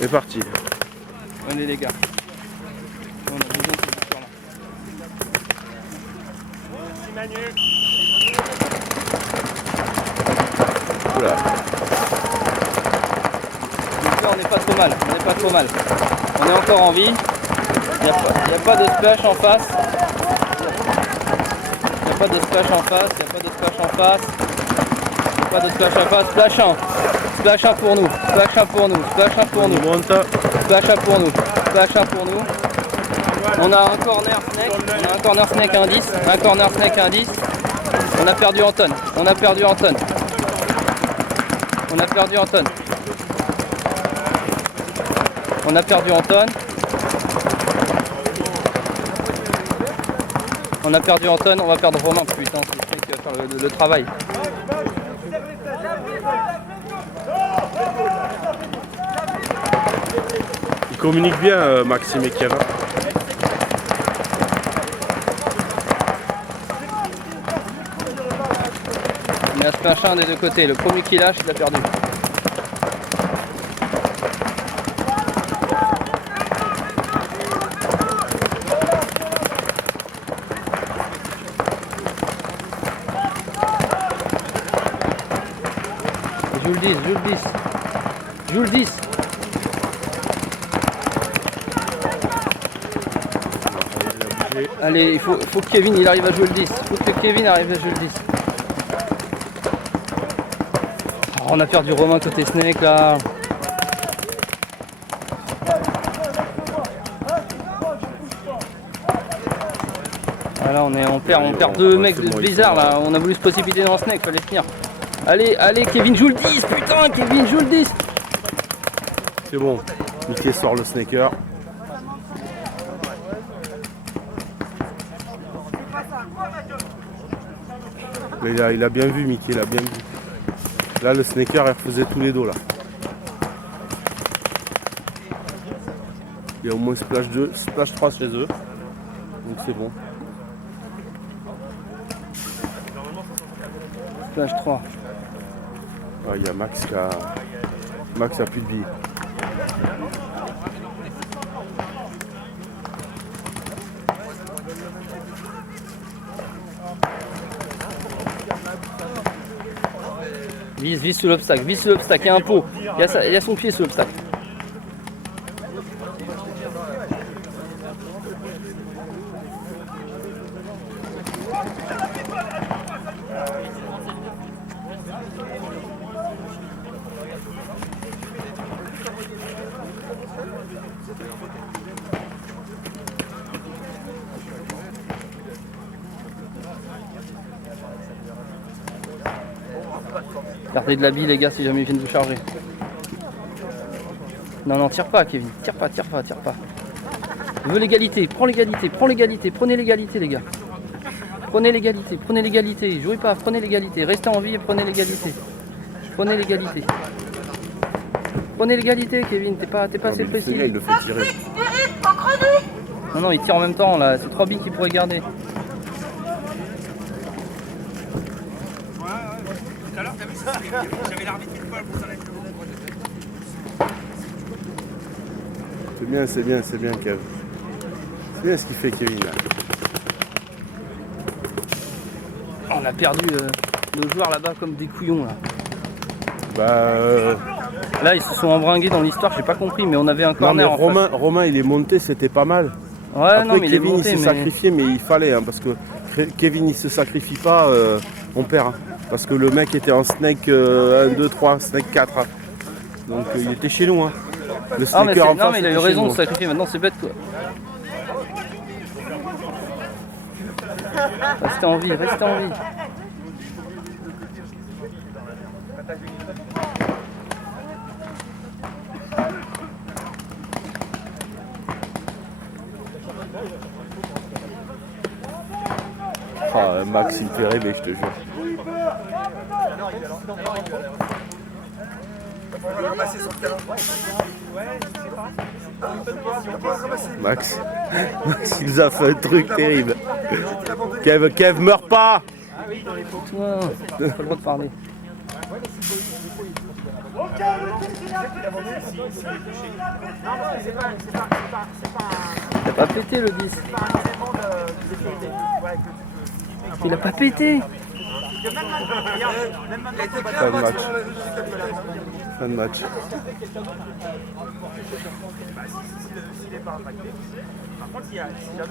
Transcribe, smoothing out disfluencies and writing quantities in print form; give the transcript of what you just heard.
C'est parti. Allez les gars. On a besoin de ce joueur-là. Merci Manu. Oula. Donc là on n'est pas trop mal, on n'est pas trop mal. On est encore en vie. Il n'y a pas de splash en face. Il n'y a pas de splash en face. Il n'y a pas de splash en face. Il n'y a pas de splash en face. Splash 1. Splash 1 pour nous. Splash 1 pour nous. Splash 1 pour nous. Splash 1 pour nous. Splash 1 pour nous. On a un corner snake. On a un corner snake indice. Un corner snake indice. On a perdu Anton. On a perdu Anton. On a perdu Anton. On a perdu Anton. On a perdu Anton, on va perdre Romain, putain, c'est le mec qui va faire le travail. Il communique bien, Maxime et Kevin. Il y a un splash 1 des deux côtés, le premier qui lâche, il a perdu. Joue le 10, joue le 10. Joue le 10. Allez, il faut que Kevin il arrive à jouer le 10. Il faut que Kevin arrive à jouer le 10. Oh, on a perdu Romain côté Snake là. Voilà, on perd deux mecs de Blizzard là. On a voulu se précipiter dans le Snake, fallait tenir. Allez, allez, Kevin joue le 10, putain, Kevin joue le 10. C'est bon, Mickey sort le snaker. Mais il a bien vu, Mickey, il a bien vu. Là, le snaker, il refaisait tous les dos, là. Il y a au moins splash 2, splash 3 chez eux. Donc c'est bon. Splash 3. Ah, il y a Max qui a... Max a plus de vie. Vise sous l'obstacle, il y a un pot. Il y a son pied sous l'obstacle. Gardez de la bille les gars si jamais ils viennent vous charger. Non, tire pas Kevin, tire pas. Je veux l'égalité, prends l'égalité, prenez l'égalité les gars. Prenez l'égalité, jouez pas, prenez l'égalité, restez en vie et prenez l'égalité. Prenez l'égalité Kevin, t'es pas assez précis. Il le fait tirer. Non, il tire en même temps là, c'est 3 billes qu'il pourrait garder. J'avais l'arbitre une fois pour ça. C'est bien, Kev. C'est bien ce qu'il fait, Kevin, là. On a perdu nos joueurs là-bas comme des couillons là. Là ils se sont embringués dans l'histoire, j'ai pas compris, mais on avait un corner. Non, mais Romain il est monté, c'était pas mal. Ouais, après, non, mais Kevin il s'est sacrifié, mais il fallait, hein, parce que Kevin il se sacrifie pas, on perd. Hein, parce que le mec était en snake 1, 2, 3, snake 4. Hein. Donc il était chez nous. Hein. Le snaker en face, non, mais il a eu raison de se sacrifier, maintenant c'est bête quoi. Restez en vie. Ah, Max il me fait rêver, je te jure. Max il nous a fait un truc terrible. Kev, meurs pas. Toi, pas le droit de parler. T'as pas pété le 10. Il a pas pété. Fin de match. Fin de match. Par contre, si jamais il y a